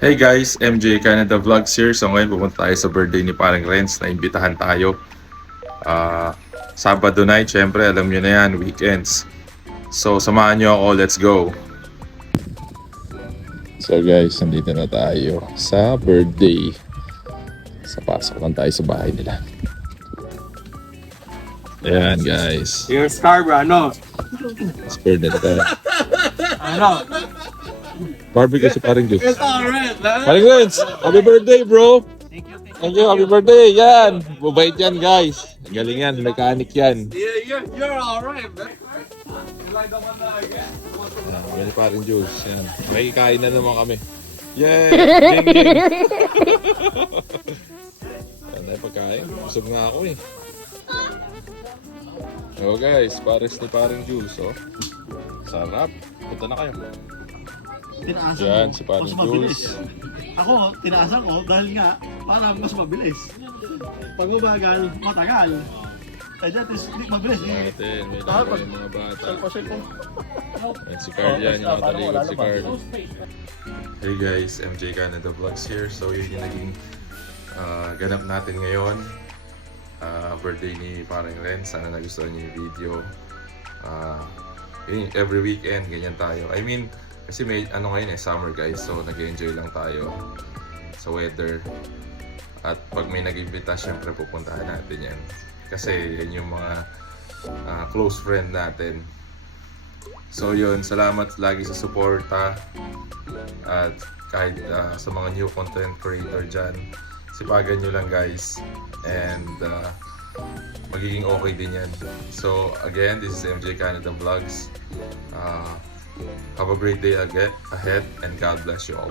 Hey guys, MJ Canada Vlogs here. So ngayon pupunta tayo sa birthday ni Parang Renz na imbitahan tayo. Sabado night, syempre alam nyo na yan, weekends. So samahan nyo ako, let's go. So guys, nandito na tayo sa birthday. Sa pasok lang tayo sa bahay nila. Ayan guys. Your star, bro, ano? Sa birthday na tayo. Ano? Barbecue si Parang Juice. It's alright, man. Parang Renz, happy birthday bro! Thank you. Thank you, happy birthday! Yan! Mabait yan guys. Galing yan, mechanic yan. Yeah, you're alright, man. Yan paring juice. Yan. Makikain na naman kami. Yay! Ding, ding! Yan na yung pagkain. Busog na ako eh. So guys, pares ni paring juice oh. Sarap. Punta na kayo. Tinaasan Yan, ko, si paring mas mabilis. juice. Ako, tinaasan ko dahil nga, para mas mabilis. Pag mabagal, matagal. Eh, that is, mabilis. Natin, may laro yung mga bata. Yan si Carl yan, yung nakatalingod si Carl. Hey guys, MJ Canada Vlogs here. So yun yung naging ganap natin ngayon. Birthday ni Parang Ren. Sana nagustuhan niyo yung video. Yun, every weekend, ganyan tayo. I mean, kasi may ano ngayon summer guys. So nag-enjoy lang tayo sa weather. At pag may nag-imbita, syempre pupuntahan natin yan. Kasi yan yung mga close friend natin. So yun, salamat lagi sa suporta. At kahit sa mga new content creator dyan, sipagan nyo lang guys. And magiging okay din yan. So again, this is MJ Canada Vlogs. Have a great day ahead and God bless you all.